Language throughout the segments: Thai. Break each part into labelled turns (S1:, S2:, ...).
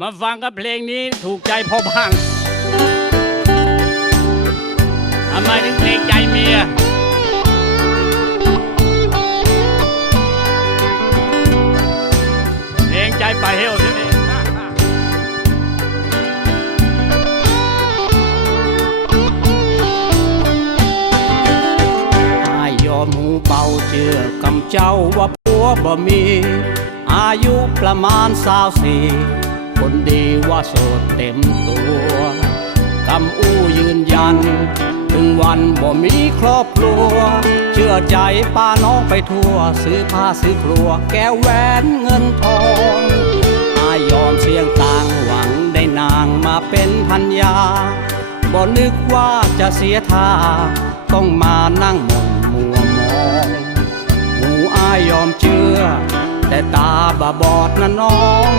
S1: มาฟังกับเพลงนี้ถูกใจพ่อบ้างทำไมถึงเพลงใจเมียเพลงใจไปเฮลใช่ไอายอมหูเบาเชื่อกำเจ้าว่าผัวบ่มี อายุประมาณสาวสี่ คนดีว่าโสดเต็มตัวกำอู้ยืนยัน ถึงวันบ่มีครอบครัว เชื่อใจป้าน้องไปทั่ว ซื้อผ้าซื้อครัว แก้วแหวนเงินทองอายยอมเสี่ยงต่างหวังได้นางมาเป็นพันยาบ่นึกว่าจะเสียท่า ต้องมานั่งหมนมัวมองหูอายยอมเชื่อ แต่ตาบาบอดนะน้อง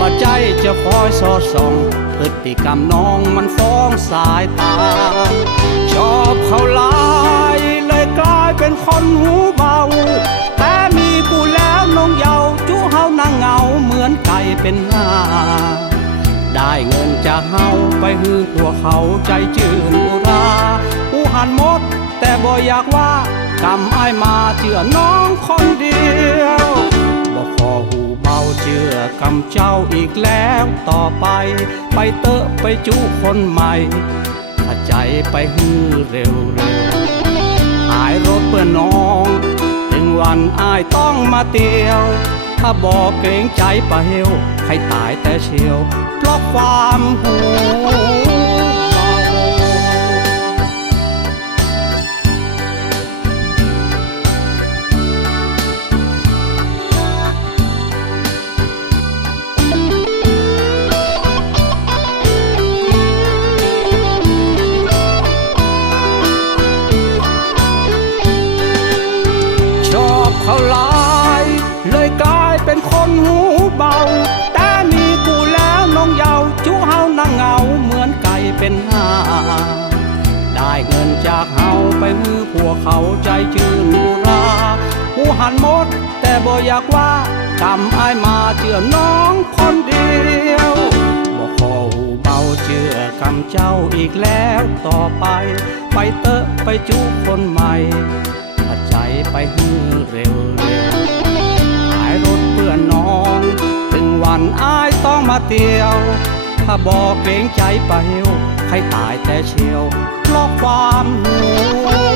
S1: มาใจจะคอยสอดส่อง พฤติกรรมน้องมันฟ้องสายตา ชอบเขาลายเลยกลายเป็นคนหูเบา แต่มีกูแล้วน้องเยาจูเฮานางเหงาเหมือนไก่เป็นหน้า ได้เงินจากเฮาไปฮือตัวเขาใจจืนอุราผู้หันมด แต่บ่อยากว่ากำอ้ายมาเชื่อน้องคนเดียวำเจ้าอีกแล้วต่อไป ไปเตอะไปจุคนใหม่ถ้าใจไปฮือเร็วเร็วๆหายรถเพื่อนน้อง ถึงวันอายต้องมาเตียว ถ้าบอกเกรงใจปะเฮวให้ตายแต่เชียว เพราะความหู เป็นหาได้เงินจากเฮาไปมือพวกเขาใจชื่นอุราหูหันหมด แต่บ่อยากว่ากำอายมาเชื่อน้องคนเดียวบ่ขอหูเบาเชื่อกำเจ้าอีกแล้วต่อไป ไปเตอะไปจูคนใหม่ถ้าใจไปฮือเร็วเร็วหายรถเพื่อนน้อง ถึงวันอายต้องมาเตียว ถ้าบอกเกรงใจไปเหวให้ตายแต่เชียวเพราะความหู